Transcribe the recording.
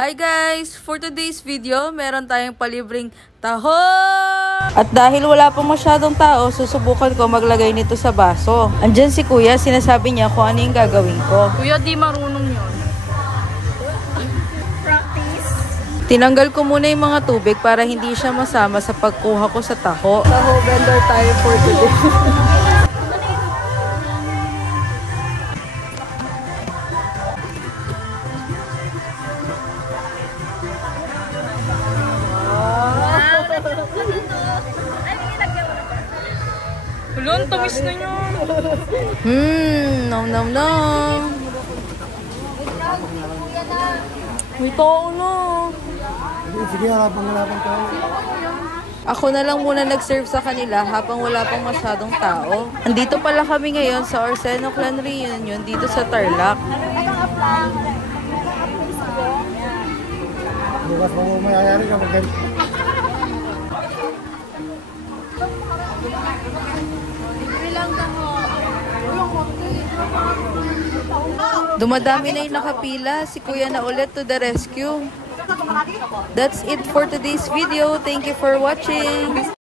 Hi guys! For today's video, meron tayong palibreng tahon! At dahil wala pa masyadong tao, susubukan ko maglagay nito sa baso. Andyan si kuya, sinasabi niya kung ano yung gagawin ko. Kuya, di marunong yun. Practice. Tinanggal ko muna yung mga tubig para hindi siya masama sa pagkuha ko sa taho. Taho vendor tayo for today. Hulun, tamis na yun. Nom. May tao na. Sige, halapan tayo. Ako na lang muna nag-serve sa kanila habang wala pang masyadong tao. Andito pala kami ngayon sa Orseno Clan Reunion dito sa Tarlac. Bukas pa mo mayayari ka mag Dumadami na yung nakapila. Si kuya na ulit to the rescue. That's it for today's video. Thank you for watching.